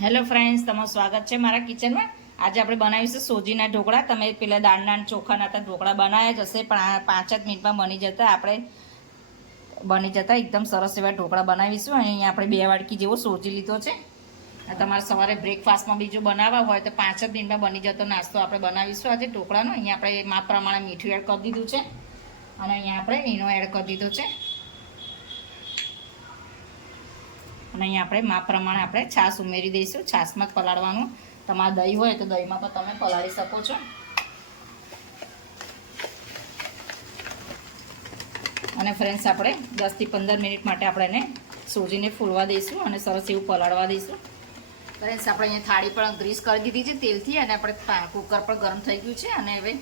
Hello friends, તમારું સ્વાગત છે મારા કિચનમાં. આજે આપણે બનાવીશું સોજીના ઢોકળા. તમે પેલા દાંડના ચોખાના હતા, ઢોકળા બનાવ્યા જ હશે, પણ પાંચ જ મિનિટમાં બની જતા આપણે બની જતા એકદમ સરસ એવા ઢોકળા બનાવીશું. અને અહીંયા આપણે બે વાડકી જેવો સોજી લીધો છે. તમારે સવારે બ્રેકફાસ્ટમાં બીજું બનાવવા હોય તો પાંચ જ મિનિટમાં બની જતો નાસ્તો આપણે બનાવીશું આજે ઢોકળાનો. અહીંયા આપણે માપ પ્રમાણે મીઠું એડ કરી દીધું છે. અને અહીંયા આપણે ઈનો એડ કરી દીધો છે. અને અહીંયા આપણે માપ પ્રમાણે આપણે છાશ ઉમેરી દઈશું. છાશમાં જ પલાળવાનું. તમારે દહીં હોય તો દહીંમાં પણ તમે પલાળી શકો છો. અને ફ્રેન્ડ્સ આપણે દસથી પંદર મિનિટ માટે આપણે એને સોજીને ફૂલવા દઈશું અને સરસ એવું પલાળવા દઈશું. ફ્રેન્ડ્સ આપણે અહીંયા થાળી પણ ગ્રીસ કરી દીધી છે તેલથી અને આપણે કુકર પણ ગરમ થઈ ગયું છે અને હવે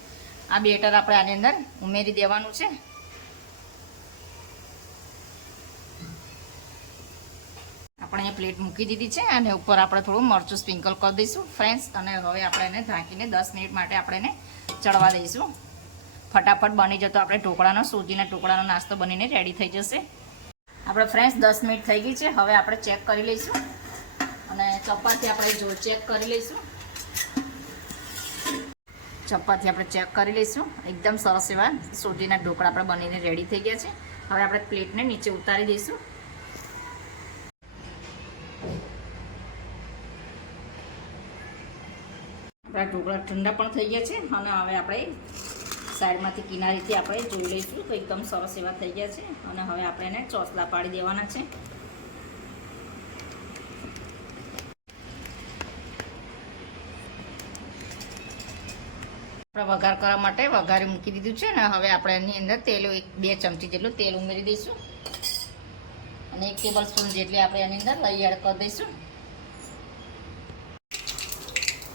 આ બેટર આપણે આની અંદર ઉમેરી દેવાનું છે આપણે અહીંયા પ્લેટ મૂકી દીધી છે અને ઉપર આપણે થોડું મરચું સ્પ્રિંકલ કરી દઈશું. ફ્રેન્ડ્સ, અને હવે આપણે એને ઢાંકીને દસ મિનિટ માટે આપણે એને ચડવા દઈશું. ફટાફટ બની જતો આપણે ઢોકળાનો, સૂજીના ઢોકળાનો નાસ્તો બનીને રેડી થઈ જશે. આપણે ફ્રેન્ડ્સ, દસ મિનિટ થઈ ગઈ છે. હવે આપણે ચેક કરી લઈશું. અને ચપાતી આપણે જો ચેક કરી લઈશું. ચપાતી આપણે ચેક કરી લઈશું. એકદમ સરસ એવા સૂજીના ઢોકળા આપણે બનીને રેડી થઈ ગયા છે. હવે આપણે પ્લેટને નીચે ઉતારી દઈશું. આપણા ઢોકળા ઠંડા પણ થઈ ગયા છે. અને હવે આપણે સાઈડમાંથી કિનારીથી આપણે જોઈ લઈશું તો એકદમ સરસ એવા થઈ ગયા છે. અને હવે આપણે એને ચોસલા પાડી દેવાના છે. આપણે વઘાર કરવા માટે વઘારી મૂકી દીધું છે ને હવે આપણે એની અંદર તેલ એક બે ચમચી જેટલું તેલ ઉમેરી દઈશું. અને એક ટેબલ સ્પૂન જેટલી આપણે એની અંદર લઈ એડ કરી દઈશું.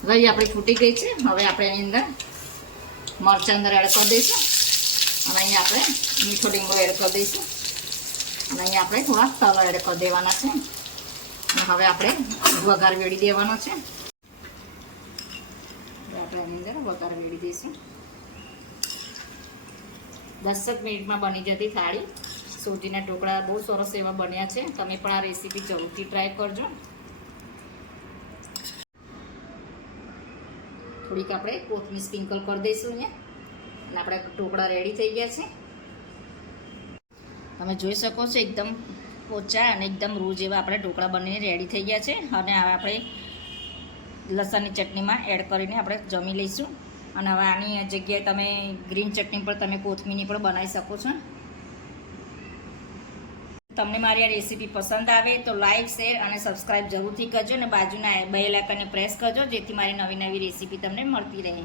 લઈ આપણી ફૂટી ગઈ છે. હવે આપણે એની અંદર મરચાં અંદર એડ કરી દઈશું. અને અહીંયા આપણે મીઠો લીંબો એડ કરી દઈશું. અને અહીંયા આપણે થોડા તલ એડ કરી દેવાના છે. હવે આપણે વઘાર વેડી દેવાનો છે. આપણે એની અંદર વઘાર વેડી દઈશું. દસેક મિનિટમાં બની જતી થાળી. સૂજીના ઢોકળા બહુ સરસ એવા બન્યા છે. તમે પણ આ રેસીપી જરૂરથી ટ્રાય કરજો. થોડીક આપણે કોથમીર સ્પ્રિંકલ કરી દઈશું અહીંયા. અને આપણે ઢોકળા રેડી થઈ ગયા છે. તમે જોઈ શકો છો એકદમ ઓછા અને એકદમ રૂ જેવા આપણે ઢોકળા બનીને રેડી થઈ ગયા છે. અને હવે આપણે લસણની ચટણીમાં એડ કરીને આપણે જમી લઈશું. અને હવે આની જગ્યાએ તમે ગ્રીન ચટણી પણ તમે કોથમીરની પણ બનાવી શકો છો. તમને મારી આ રેસીપી પસંદ આવે તો લાઈક શેર અને સબસ્ક્રાઈબ જરૂરથી કરજો અને બાજુના બે આઇકનને પ્રેસ કરજો જેથી મારી નવી નવી રેસીપી તમને મળતી રહે.